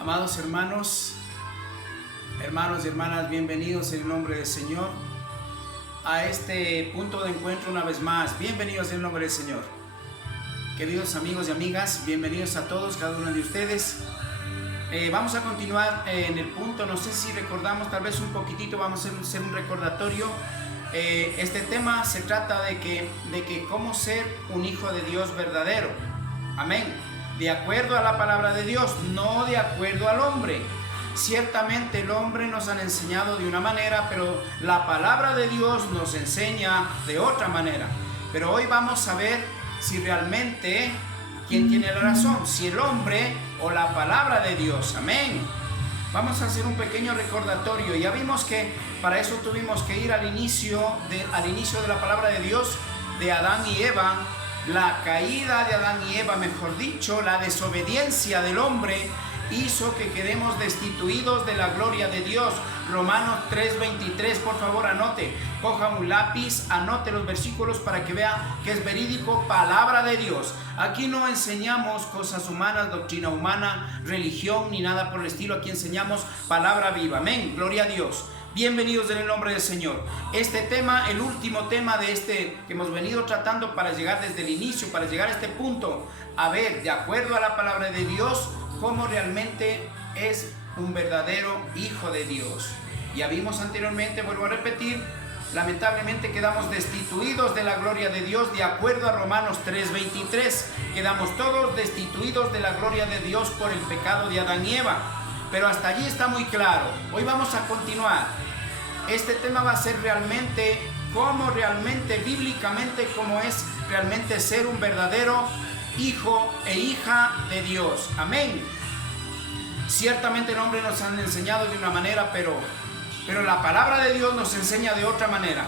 Amados hermanos y hermanas, bienvenidos en el nombre del Señor a este punto de encuentro una vez más. Bienvenidos en el nombre del Señor. Queridos amigos y amigas, bienvenidos a todos, cada uno de ustedes. Vamos a continuar en el punto, no sé si recordamos, tal vez un poquitito, vamos a hacer un recordatorio. Este tema se trata de que cómo ser un hijo de Dios verdadero. Amén. De acuerdo a la palabra de Dios, no de acuerdo al hombre. Ciertamente el hombre nos han enseñado de una manera, pero la palabra de Dios nos enseña de otra manera. Pero hoy vamos a ver si realmente quién tiene la razón, si el hombre o la palabra de Dios. Amén. Vamos a hacer un pequeño recordatorio. Ya vimos que para eso tuvimos que ir al inicio de la palabra de Dios, de Adán y Eva. La caída de Adán y Eva, mejor dicho, la desobediencia del hombre hizo que quedemos destituidos de la gloria de Dios. Romanos 3:23, por favor anote, coja un lápiz, anote los versículos para que vea que es verídico, palabra de Dios. Aquí no enseñamos cosas humanas, doctrina humana, religión, ni nada por el estilo. Aquí enseñamos palabra viva. Amén, gloria a Dios. Bienvenidos en el nombre del Señor. Este tema, el último tema de que hemos venido tratando para llegar desde el inicio, para llegar a este punto, a ver, de acuerdo a la palabra de Dios, cómo realmente es un verdadero hijo de Dios. Ya vimos anteriormente, vuelvo a repetir, lamentablemente quedamos destituidos de la gloria de Dios de acuerdo a Romanos 3:23. Quedamos todos destituidos de la gloria de Dios por el pecado de Adán y Eva. Pero hasta allí está muy claro. Hoy vamos a continuar. Este tema va a ser realmente, cómo realmente, bíblicamente, cómo es realmente ser un verdadero hijo e hija de Dios. Amén. Ciertamente el hombre nos han enseñado de una manera, pero la palabra de Dios nos enseña de otra manera.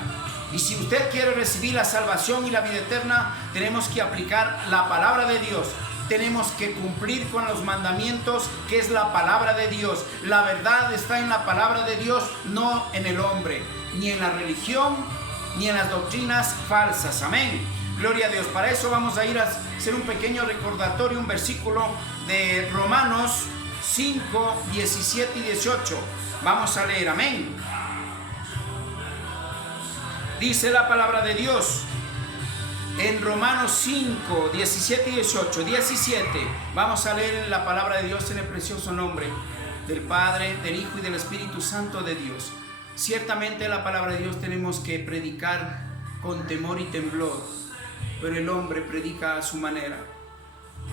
Y si usted quiere recibir la salvación y la vida eterna, tenemos que aplicar la palabra de Dios. Tenemos que cumplir con los mandamientos, que es la palabra de Dios. La verdad está en la palabra de Dios, no en el hombre, ni en la religión, ni en las doctrinas falsas. Amén. Gloria a Dios. Para eso vamos a ir a hacer un pequeño recordatorio, un versículo de Romanos 5, 17 y 18. Vamos a leer. Amén. Dice la palabra de Dios en Romanos 5, 17 y 18. 17. Vamos a leer la palabra de Dios en el precioso nombre del Padre, del Hijo y del Espíritu Santo de Dios. Ciertamente la palabra de Dios tenemos que predicar con temor y temblor, pero el hombre predica a su manera.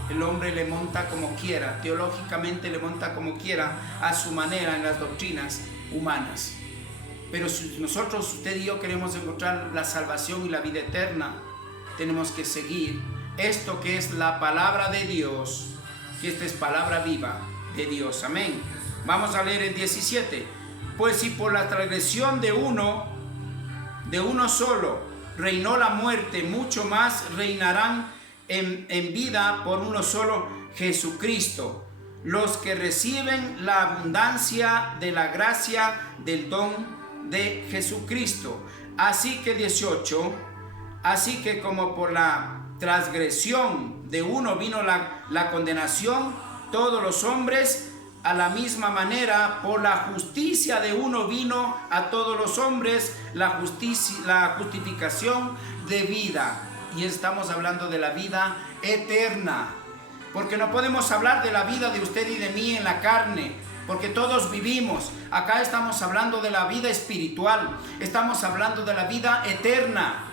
El hombre le monta como quiera, teológicamente le monta como quiera, a su manera en las doctrinas humanas. Pero si nosotros, usted y yo, queremos encontrar la salvación y la vida eterna, tenemos que seguir esto que es la palabra de Dios, que esta es palabra viva de Dios. Amén. Vamos a leer el 17. Pues si por la transgresión de uno solo reinó la muerte, mucho más reinarán en vida por uno solo, Jesucristo, los que reciben la abundancia de la gracia del don de Jesucristo. Así que 18. Así que como por la transgresión de uno vino la condenación, todos los hombres, a la misma manera por la justicia de uno vino a todos los hombres la justificación de vida. Y estamos hablando de la vida eterna, porque no podemos hablar de la vida de usted y de mí en la carne, porque todos vivimos. Acá estamos hablando de la vida espiritual, estamos hablando de la vida eterna.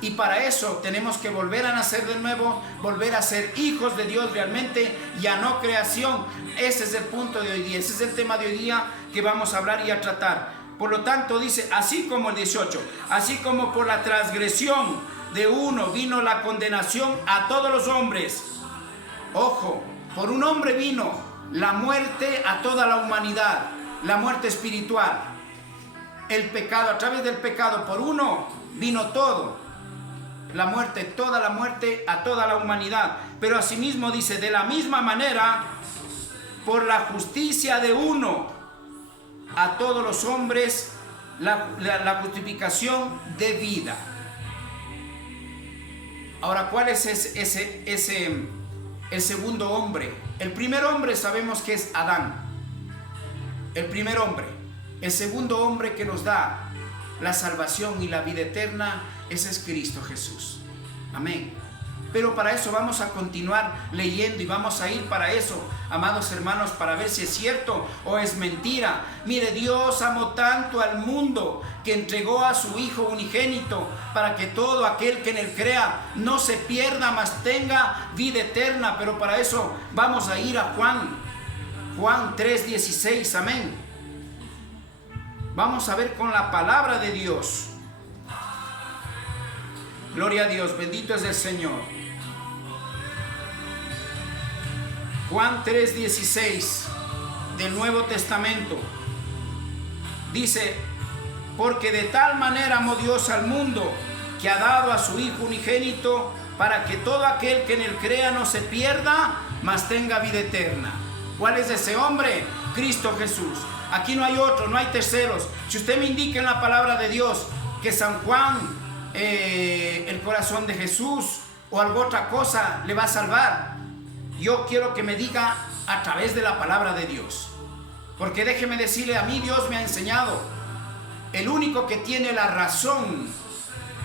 Y para eso tenemos que volver a nacer de nuevo, volver a ser hijos de Dios realmente, ya no creación. Ese es el punto de hoy día, ese es el tema de hoy día que vamos a hablar y a tratar. Por lo tanto dice, así como el 18, así como por la transgresión de uno vino la condenación a todos los hombres. Ojo, por un hombre vino la muerte a toda la humanidad, la muerte espiritual. El pecado, a través del pecado, por uno vino todo. La muerte, toda la muerte a toda la humanidad. Pero asimismo dice, de la misma manera, por la justicia de uno, a todos los hombres, la justificación de vida. Ahora, ¿cuál es el segundo hombre. El primer hombre sabemos que es Adán, el primer hombre. El segundo hombre que nos da la salvación y la vida eterna, ese es Cristo Jesús. Amén. Pero para eso vamos a continuar leyendo y vamos a ir para eso, amados hermanos, para ver si es cierto o es mentira. Mire, Dios amó tanto al mundo que entregó a su Hijo unigénito para que todo aquel que en él crea no se pierda, mas tenga vida eterna. Pero para eso vamos a ir a Juan 3:16, amén. Vamos a ver con la palabra de Dios. Gloria a Dios, bendito es el Señor. Juan 3:16 del Nuevo Testamento dice: porque de tal manera amó Dios al mundo que ha dado a su Hijo unigénito para que todo aquel que en él crea no se pierda, mas tenga vida eterna. ¿Cuál es ese hombre? Cristo Jesús. Aquí no hay otro, no hay terceros. Si usted me indica en la palabra de Dios que San Juan, el corazón de Jesús o alguna otra cosa le va a salvar, yo quiero que me diga a través de la palabra de Dios. Porque déjeme decirle, a mí Dios me ha enseñado, el único que tiene la razón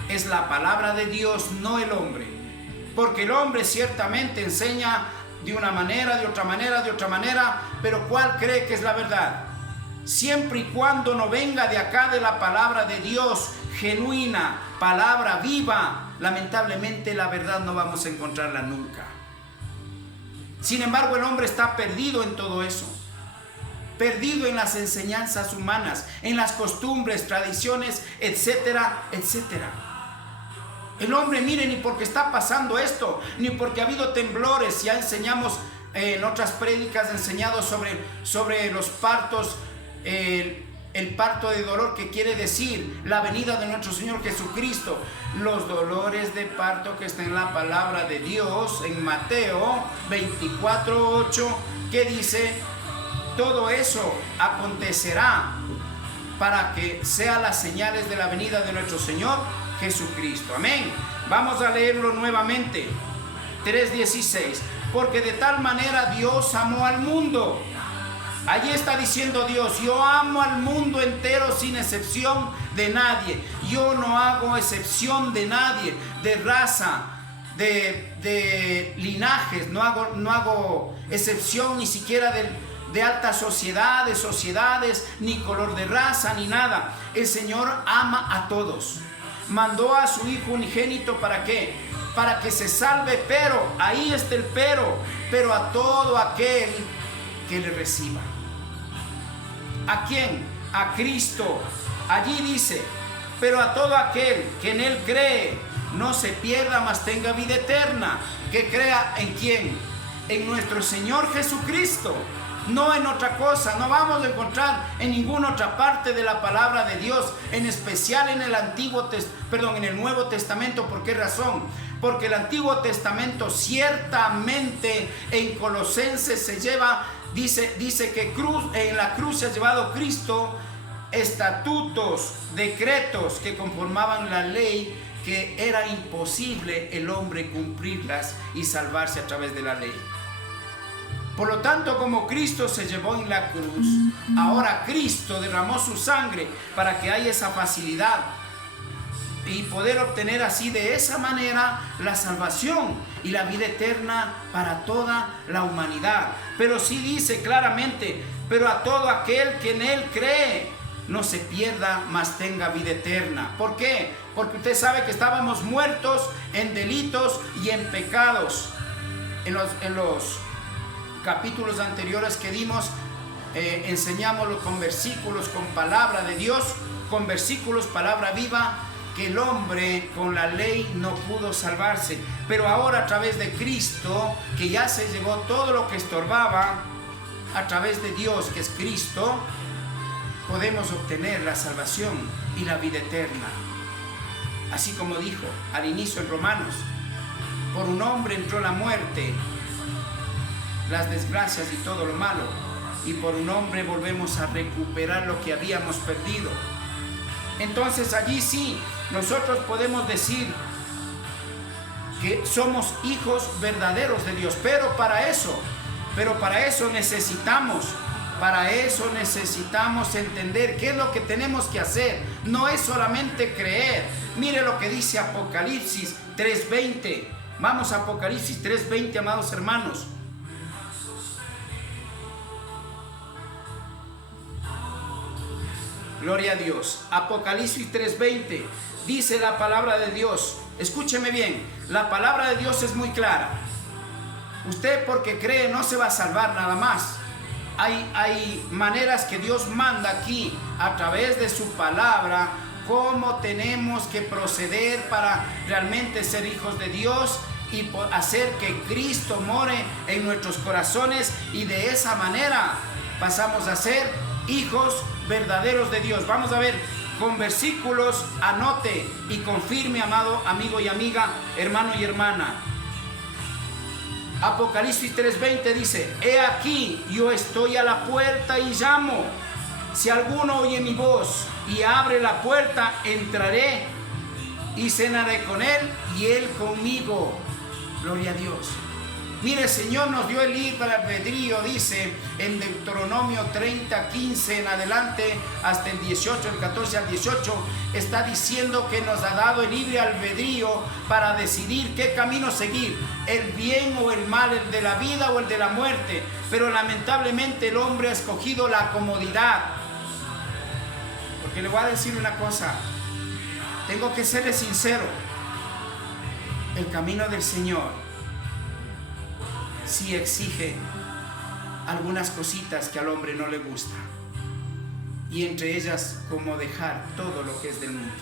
es la palabra de Dios, no el hombre. Porque el hombre ciertamente enseña de una manera, de otra manera, de otra manera, pero ¿cuál cree que es la verdad? Siempre y cuando no venga de acá de la palabra de Dios, genuina, palabra viva, lamentablemente la verdad no vamos a encontrarla nunca. Sin embargo, el hombre está perdido en todo eso, perdido en las enseñanzas humanas, en las costumbres, tradiciones, etcétera, etcétera. El hombre, mire, ni porque está pasando esto, ni porque ha habido temblores, ya enseñamos en otras prédicas, enseñado sobre los partos, el parto de dolor, que quiere decir la venida de nuestro Señor Jesucristo, los dolores de parto que está en la palabra de Dios, en Mateo 24:8, que dice: todo eso acontecerá para que sean las señales de la venida de nuestro Señor Jesucristo. Amén. Vamos a leerlo nuevamente. 3:16. Porque de tal manera Dios amó al mundo. Allí está diciendo Dios: yo amo al mundo entero sin excepción de nadie. Yo no hago excepción de nadie, de raza, de linajes. No hago excepción ni siquiera de alta sociedad, de sociedades, ni color de raza, ni nada. El Señor ama a todos. Mandó a su Hijo unigénito, ¿para qué? Para que se salve, pero, ahí está el pero a todo aquel que le reciba. ¿A quién? A Cristo. Allí dice: pero a todo aquel que en él cree no se pierda, mas tenga vida eterna. Que crea ¿en quién? En nuestro Señor Jesucristo, no en otra cosa. No vamos a encontrar en ninguna otra parte de la palabra de Dios, en especial en el Nuevo Testamento. ¿Por qué razón? Porque el Antiguo Testamento ciertamente en Colosenses se lleva, dice que en la cruz se ha llevado Cristo estatutos, decretos que conformaban la ley, que era imposible el hombre cumplirlas y salvarse a través de la ley. Por lo tanto, como Cristo se llevó en la cruz, ahora Cristo derramó su sangre para que haya esa facilidad y poder obtener así de esa manera la salvación y la vida eterna para toda la humanidad. Pero sí dice claramente: pero a todo aquel que en él cree no se pierda, mas tenga vida eterna. ¿Por qué? Porque usted sabe que estábamos muertos en delitos y en pecados. En los capítulos anteriores que dimos, enseñámoslo con versículos, con palabra de Dios, con versículos, palabra viva, que el hombre con la ley no pudo salvarse. Pero ahora, a través de Cristo, que ya se llevó todo lo que estorbaba, a través de Dios, que es Cristo, podemos obtener la salvación y la vida eterna. Así como dijo al inicio en Romanos: por un hombre entró la muerte, las desgracias y todo lo malo, y por un hombre volvemos a recuperar lo que habíamos perdido. Entonces allí sí nosotros podemos decir que somos hijos verdaderos de Dios. Pero para eso necesitamos entender qué es lo que tenemos que hacer. No es solamente creer. Mire lo que dice Apocalipsis 3:20. Vamos a Apocalipsis 3:20, amados hermanos. Gloria a Dios. Apocalipsis 3:20 dice la palabra de Dios. Escúcheme bien, la palabra de Dios es muy clara. Usted porque cree no se va a salvar nada más. Hay maneras que Dios manda aquí a través de su palabra, cómo tenemos que proceder para realmente ser hijos de Dios y hacer que Cristo more en nuestros corazones, y de esa manera pasamos a ser hijos verdaderos de Dios. Vamos a ver con versículos, anote y confirme, amado amigo y amiga, hermano y hermana. Apocalipsis 3:20 dice: he aquí, yo estoy a la puerta y llamo. Si alguno oye mi voz y abre la puerta, entraré y cenaré con él y él conmigo. Gloria a Dios. Mire, el Señor nos dio el libre albedrío, dice en Deuteronomio 30:15 en adelante, hasta el 18, el 14 al 18, está diciendo que nos ha dado el libre albedrío para decidir qué camino seguir, el bien o el mal, el de la vida o el de la muerte. Pero lamentablemente el hombre ha escogido la comodidad. Porque le voy a decir una cosa, tengo que serle sincero, el camino del Señor sí exige algunas cositas que al hombre no le gusta, y entre ellas como dejar todo lo que es del mundo.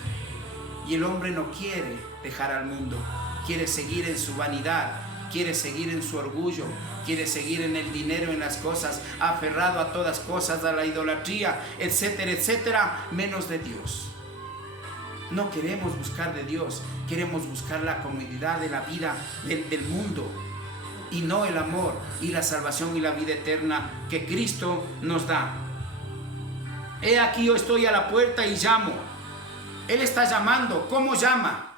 Y el hombre no quiere dejar al mundo, quiere seguir en su vanidad, quiere seguir en su orgullo, quiere seguir en el dinero, en las cosas, aferrado a todas cosas, a la idolatría, etcétera, etcétera, menos de Dios. No queremos buscar de Dios, queremos buscar la comodidad de la vida del mundo, y no el amor y la salvación y la vida eterna que Cristo nos da. He aquí, yo estoy a la puerta y llamo. Él está llamando. ¿Cómo llama?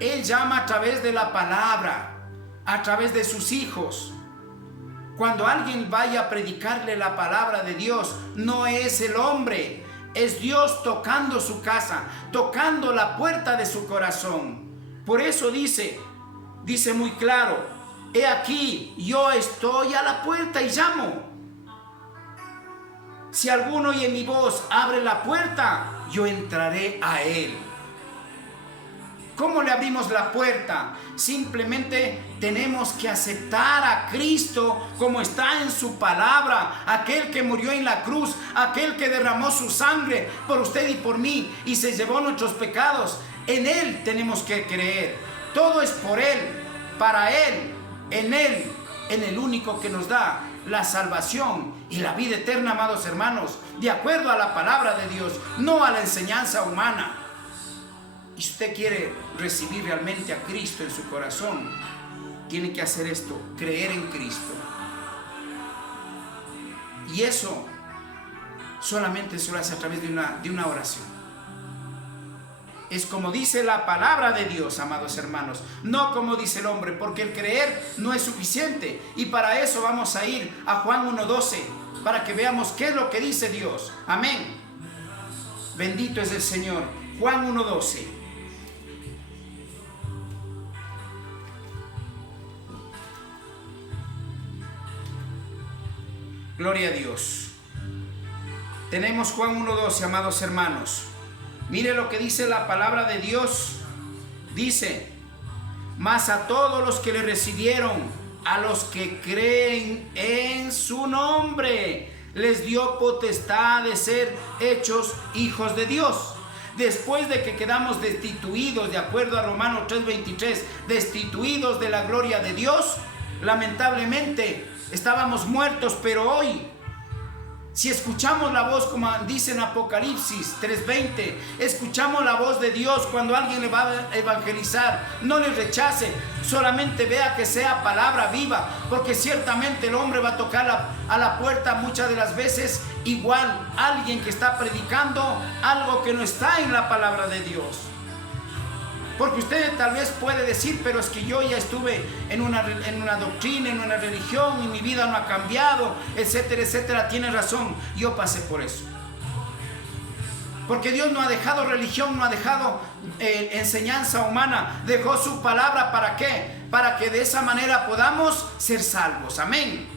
Él llama a través de la palabra, a través de sus hijos. Cuando alguien vaya a predicarle la palabra de Dios, no es el hombre, es Dios tocando su casa, tocando la puerta de su corazón. Por eso dice muy claro: he aquí, yo estoy a la puerta y llamo. Si alguno oye mi voz, abre la puerta, yo entraré a él. ¿Cómo le abrimos la puerta? Simplemente tenemos que aceptar a Cristo como está en su palabra, aquel que murió en la cruz, aquel que derramó su sangre por usted y por mí y se llevó nuestros pecados. En Él tenemos que creer. Todo es por Él, para Él, en Él, en el único que nos da la salvación y la vida eterna, amados hermanos, de acuerdo a la palabra de Dios, no a la enseñanza humana. Y si usted quiere recibir realmente a Cristo en su corazón, tiene que hacer esto: creer en Cristo. Y eso solamente se lo hace a través de una oración. Es como dice la palabra de Dios, amados hermanos, no como dice el hombre, porque el creer no es suficiente. Y para eso vamos a ir a Juan 1:12, para que veamos qué es lo que dice Dios. Amén. Bendito es el Señor. Juan 1:12. Gloria a Dios. Tenemos Juan 1:12, amados hermanos. Mire lo que dice la palabra de Dios. Dice: mas a todos los que le recibieron, a los que creen en su nombre, les dio potestad de ser hechos hijos de Dios. Después de que quedamos destituidos, de acuerdo a Romanos 3:23, destituidos de la gloria de Dios, lamentablemente estábamos muertos. Pero hoy, si escuchamos la voz, como dice en Apocalipsis 3:20, escuchamos la voz de Dios cuando alguien le va a evangelizar, no le rechace, solamente vea que sea palabra viva, porque ciertamente el hombre va a tocar a la puerta muchas de las veces, igual alguien que está predicando algo que no está en la palabra de Dios. Porque usted tal vez puede decir, pero es que yo ya estuve en una doctrina, en una religión, y mi vida no ha cambiado, etcétera, etcétera. Tiene razón, yo pasé por eso. Porque Dios no ha dejado religión, no ha dejado enseñanza humana. Dejó su palabra, ¿para qué? Para que de esa manera podamos ser salvos. Amén.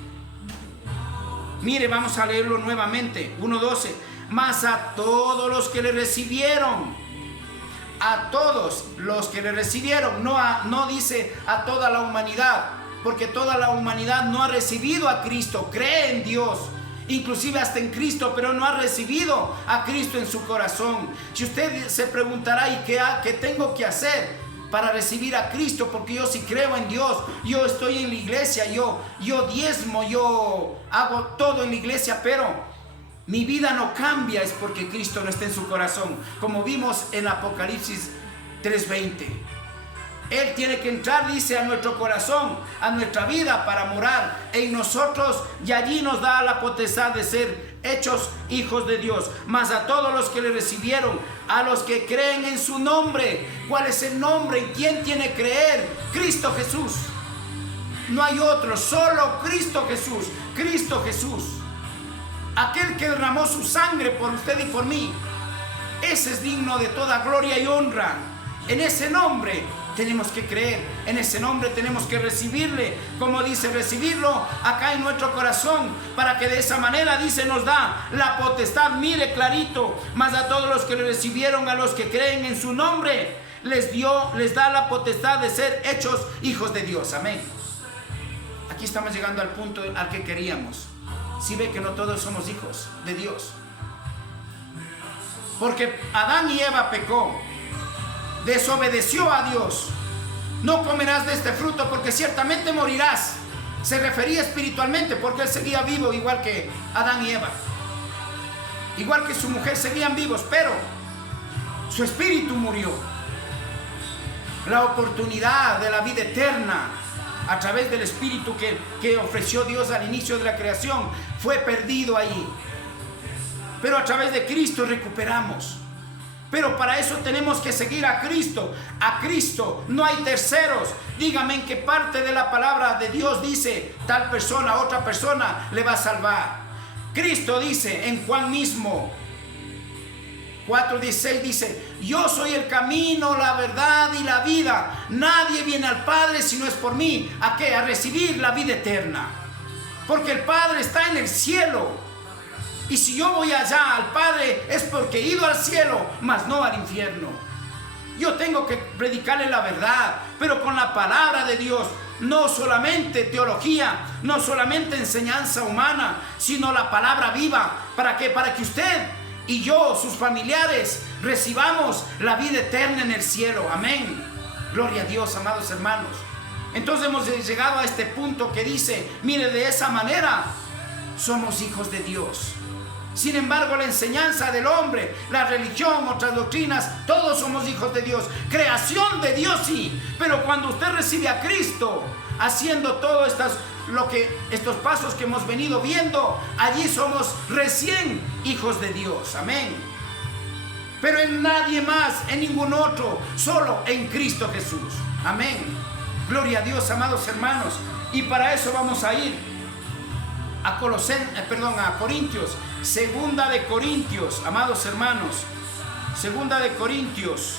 Mire, vamos a leerlo nuevamente. 1:12. Mas a todos los que le recibieron, a todos los que le recibieron, no dice a toda la humanidad, porque toda la humanidad no ha recibido a Cristo, cree en Dios, inclusive hasta en Cristo, pero no ha recibido a Cristo en su corazón. Si usted se preguntará, ¿y qué tengo que hacer para recibir a Cristo? Porque yo sí creo en Dios, yo estoy en la iglesia, yo diezmo, yo hago todo en la iglesia, pero mi vida no cambia. Es porque Cristo no está en su corazón, como vimos en Apocalipsis 3:20. Él tiene que entrar, dice, a nuestro corazón, a nuestra vida, para morar en nosotros, y allí nos da la potestad de ser hechos hijos de Dios. Mas a todos los que le recibieron, a los que creen en su nombre. ¿Cuál es el nombre? ¿En quién tiene que creer? Cristo Jesús. No hay otro, solo Cristo Jesús. Cristo Jesús, aquel que derramó su sangre por usted y por mí. Ese es digno de toda gloria y honra. En ese nombre tenemos que creer, en ese nombre tenemos que recibirle, como dice, recibirlo acá en nuestro corazón, para que de esa manera, dice, nos da la potestad. Mire clarito, mas a todos los que le recibieron, a los que creen en su nombre, les da la potestad de ser hechos hijos de Dios. Amén. Aquí estamos llegando al punto al que queríamos. Si ve que no todos somos hijos de Dios, porque Adán y Eva pecó, desobedeció a Dios. No comerás de este fruto porque ciertamente morirás. Se refería espiritualmente, porque él seguía vivo, igual que Adán y Eva, igual que su mujer, seguían vivos, pero su espíritu murió. La oportunidad de la vida eterna a través del espíritu que ofreció Dios al inicio de la creación fue perdido ahí, pero a través de Cristo recuperamos. Pero para eso tenemos que seguir a Cristo. A Cristo, no hay terceros. Dígame en qué parte de la palabra de Dios dice tal persona, otra persona le va a salvar. Cristo dice en Juan mismo 4:16, dice: yo soy el camino, la verdad y la vida. Nadie viene al Padre si no es por mí. ¿A qué? A recibir la vida eterna. Porque el Padre está en el cielo. Y si yo voy allá al Padre es porque he ido al cielo, mas no al infierno. Yo tengo que predicarle la verdad, pero con la palabra de Dios. No solamente teología, no solamente enseñanza humana, sino la palabra viva. ¿Para qué? Para que usted y yo, sus familiares, recibamos la vida eterna en el cielo. Amén. Gloria a Dios, amados hermanos. Entonces hemos llegado a este punto que dice, mire, de esa manera somos hijos de Dios. Sin embargo, la enseñanza del hombre, la religión, otras doctrinas, todos somos hijos de Dios. Creación de Dios, sí. Pero cuando usted recibe a Cristo, haciendo todos estos pasos que hemos venido viendo, allí somos recién hijos de Dios. Amén. Pero en nadie más, en ningún otro, solo en Cristo Jesús. Amén. Gloria a Dios, amados hermanos. Y para eso vamos a ir a Corintios. Segunda de Corintios, amados hermanos. Segunda de Corintios.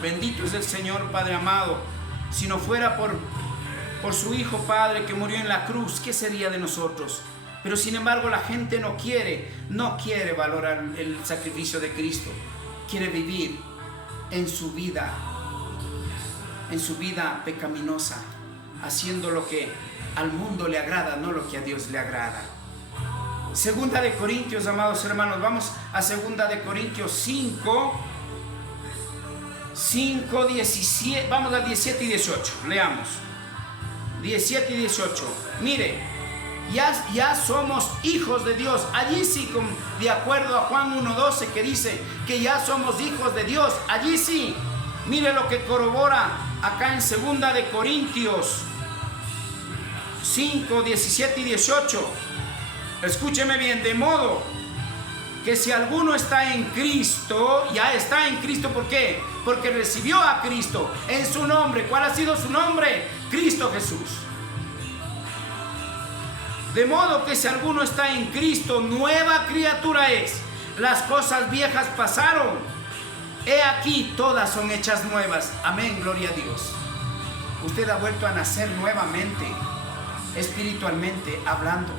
Bendito es el Señor, Padre amado. Si no fuera por su Hijo, Padre, que murió en la cruz, ¿qué sería de nosotros? Pero sin embargo la gente no quiere valorar el sacrificio de Cristo. Quiere vivir en su vida pecaminosa, haciendo lo que al mundo le agrada, no lo que a Dios le agrada. Segunda de Corintios, amados hermanos, vamos a Segunda de Corintios 5, 17, vamos al 17 y 18, leamos. 17 y 18, mire, ya somos hijos de Dios. Allí sí, de acuerdo a Juan 1:12, que dice que ya somos hijos de Dios, allí sí. Mire lo que corrobora acá en Segunda de Corintios 5, 17 y 18. Escúcheme bien, de modo que si alguno está en Cristo, ya está en Cristo. ¿Por qué? Porque recibió a Cristo en su nombre. ¿Cuál ha sido su nombre? Cristo Jesús. De modo que si alguno está en Cristo, nueva criatura es. Las cosas viejas pasaron. He aquí, todas son hechas nuevas. Amén, gloria a Dios. Usted ha vuelto a nacer nuevamente, espiritualmente hablando.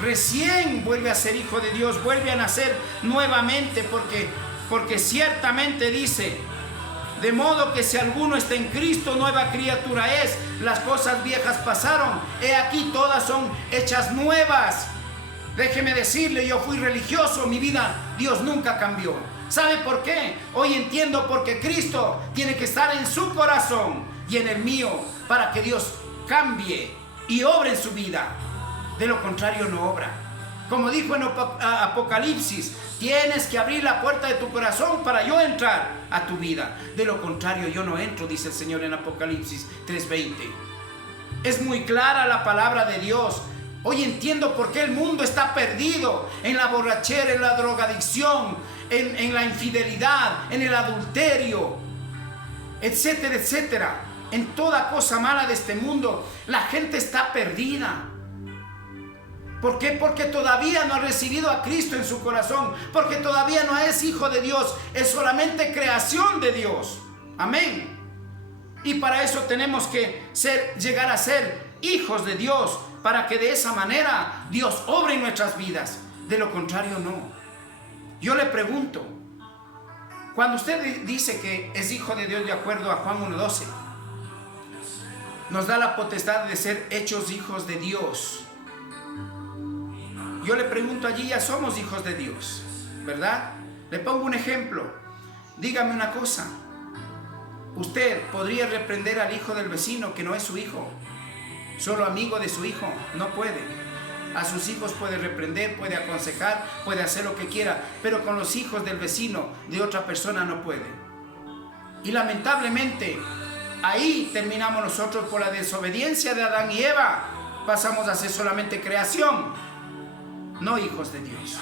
Recién vuelve a ser hijo de Dios, vuelve a nacer nuevamente, porque ciertamente dice, de modo que si alguno está en Cristo, nueva criatura es. Las cosas viejas pasaron, he aquí todas son hechas nuevas. Déjeme decirle, yo fui religioso, mi vida, Dios nunca cambió. ¿Sabe por qué? Hoy entiendo porque Cristo tiene que estar en su corazón y en el mío para que Dios cambie y obre en su vida. De lo contrario no obra. Como dijo en Apocalipsis, tienes que abrir la puerta de tu corazón para yo entrar a tu vida. De lo contrario yo no entro, dice el Señor en Apocalipsis 3:20. Es muy clara la palabra de Dios. Hoy entiendo por qué el mundo está perdido en la borrachera, en la drogadicción, en la infidelidad, en el adulterio, etcétera, etcétera. En toda cosa mala de este mundo, la gente está perdida. ¿Por qué? Porque todavía no ha recibido a Cristo en su corazón, porque todavía no es hijo de Dios, es solamente creación de Dios. Amén. Y para eso tenemos que llegar a ser hijos de Dios, para que de esa manera Dios obre en nuestras vidas. De lo contrario no. Yo le pregunto, cuando usted dice que es hijo de Dios de acuerdo a Juan 1:12, nos da la potestad de ser hechos hijos de Dios. Yo le pregunto, allí ya somos hijos de Dios, ¿verdad? Le pongo un ejemplo. Dígame una cosa. Usted podría reprender al hijo del vecino que no es su hijo, solo amigo de su hijo. No puede. A sus hijos puede reprender, puede aconsejar, puede hacer lo que quiera, pero con los hijos del vecino de otra persona no puede. Y lamentablemente ahí terminamos nosotros por la desobediencia de Adán y Eva. Pasamos a ser solamente creación, no hijos de Dios.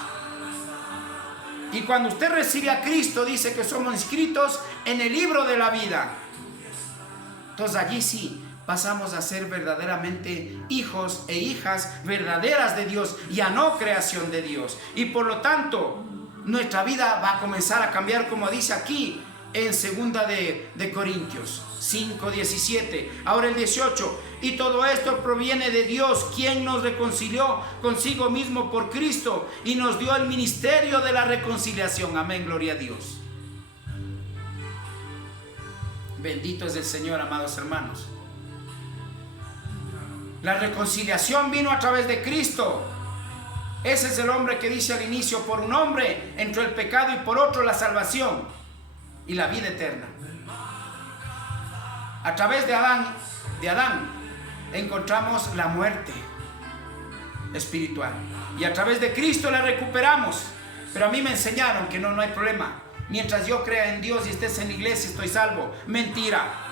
Y cuando usted recibe a Cristo, dice que somos inscritos en el libro de la vida. Entonces allí sí pasamos a ser verdaderamente hijos e hijas verdaderas de Dios, ya no creación de Dios. Y por lo tanto, nuestra vida va a comenzar a cambiar, como dice aquí en 2 de Corintios 5:17. Ahora el 18. Y todo esto proviene de Dios, quien nos reconcilió consigo mismo por Cristo y nos dio el ministerio de la reconciliación. Amén, gloria a Dios. Bendito es el Señor, amados hermanos. La reconciliación vino a través de Cristo. Ese es el hombre que dice al inicio, por un hombre entró el pecado y por otro la salvación y la vida eterna. A través de Adán encontramos la muerte espiritual y a través de Cristo la recuperamos. Pero a mí me enseñaron que no hay problema. Mientras yo crea en Dios y estés en la iglesia, estoy salvo. Mentira.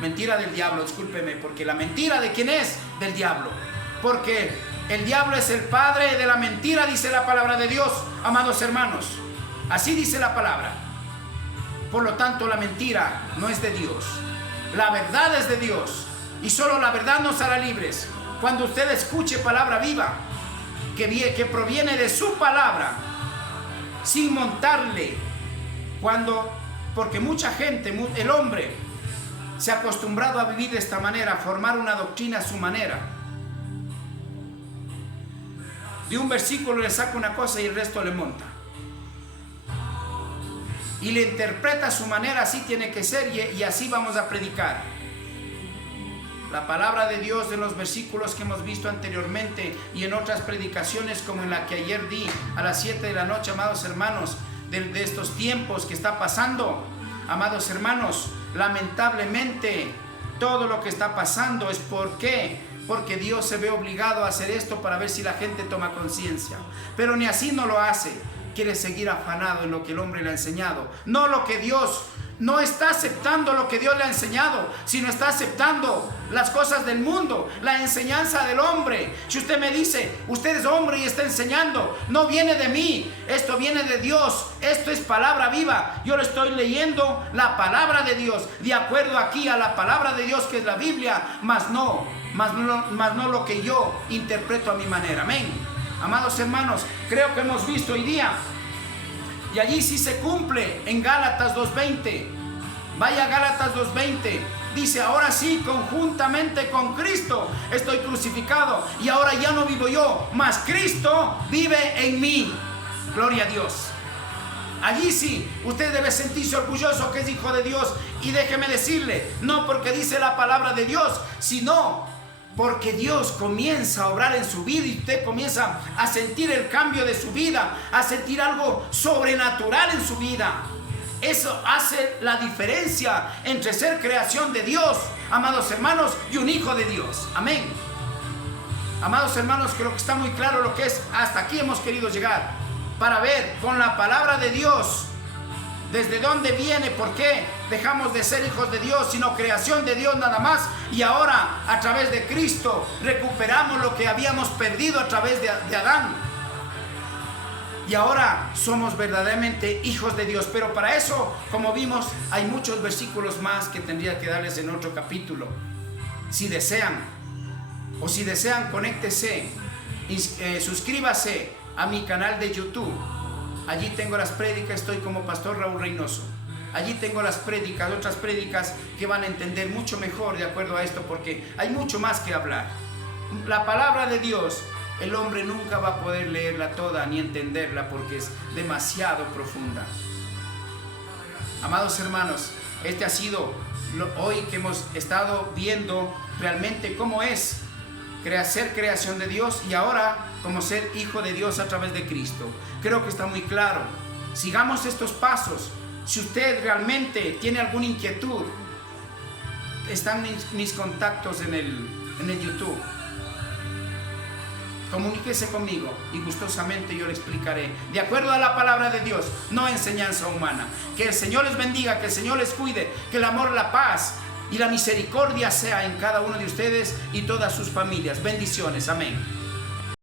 Mentira del diablo, discúlpeme, porque la mentira ¿de quién es? Del diablo. Porque el diablo es el padre de la mentira, dice la palabra de Dios, amados hermanos. Así dice la palabra. Por lo tanto, la mentira no es de Dios. La verdad es de Dios. Y solo la verdad nos hará libres. Cuando usted escuche palabra viva, que proviene de su palabra, sin montarle, porque mucha gente, el hombre, se ha acostumbrado a vivir de esta manera, a formar una doctrina a su manera. De un versículo le saca una cosa y el resto le monta. Y le interpreta a su manera, así tiene que ser, y así vamos a predicar. La palabra de Dios de los versículos que hemos visto anteriormente y en otras predicaciones como en la que ayer di a las 7 de la noche, amados hermanos, de estos tiempos que está pasando, amados hermanos, lamentablemente todo lo que está pasando es porque Dios se ve obligado a hacer esto para ver si la gente toma conciencia, pero ni así no lo hace. Quiere seguir afanado en lo que el hombre le ha enseñado, no lo que Dios no está aceptando lo que Dios le ha enseñado, sino está aceptando las cosas del mundo, la enseñanza del hombre. Si usted me dice, usted es hombre y está enseñando, no viene de mí, esto viene de Dios, esto es palabra viva. Yo le estoy leyendo la palabra de Dios, de acuerdo aquí a la palabra de Dios que es la Biblia, más no lo que yo interpreto a mi manera. Amén. Amados hermanos, creo que hemos visto hoy día, y allí sí se cumple en Gálatas 2:20. Vaya a Gálatas 2:20. Dice, ahora sí, conjuntamente con Cristo estoy crucificado, y ahora ya no vivo yo, mas Cristo vive en mí. Gloria a Dios. Allí sí, usted debe sentirse orgulloso que es hijo de Dios. Y déjeme decirle, no porque dice la palabra de Dios, sino porque Dios comienza a obrar en su vida y usted comienza a sentir el cambio de su vida, a sentir algo sobrenatural en su vida. Eso hace la diferencia entre ser creación de Dios, amados hermanos, y un hijo de Dios. Amén. Amados hermanos, creo que está muy claro lo que es. Hasta aquí hemos querido llegar para ver con la palabra de Dios desde dónde viene, por qué dejamos de ser hijos de Dios, sino creación de Dios nada más. Y ahora a través de Cristo recuperamos lo que habíamos perdido a través de Adán. Y ahora somos verdaderamente hijos de Dios. Pero para eso, como vimos, hay muchos versículos más que tendría que darles en otro capítulo. Si desean, conéctese, suscríbase a mi canal de YouTube. Allí tengo las prédicas, estoy como Pastor Raúl Reynoso. Allí tengo las prédicas, otras prédicas que van a entender mucho mejor de acuerdo a esto, porque hay mucho más que hablar. La palabra de Dios, el hombre nunca va a poder leerla toda ni entenderla porque es demasiado profunda. Amados hermanos, este ha sido hoy que hemos estado viendo realmente cómo es ser creación de Dios y ahora como ser hijo de Dios a través de Cristo. Creo que está muy claro. Sigamos estos pasos. Si usted realmente tiene alguna inquietud, están mis contactos en el YouTube. Comuníquese conmigo y gustosamente yo le explicaré de acuerdo a la palabra de Dios, no enseñanza humana. Que el Señor les bendiga, que el Señor les cuide, que el amor, la paz y la misericordia sea en cada uno de ustedes y todas sus familias. Bendiciones. Amén.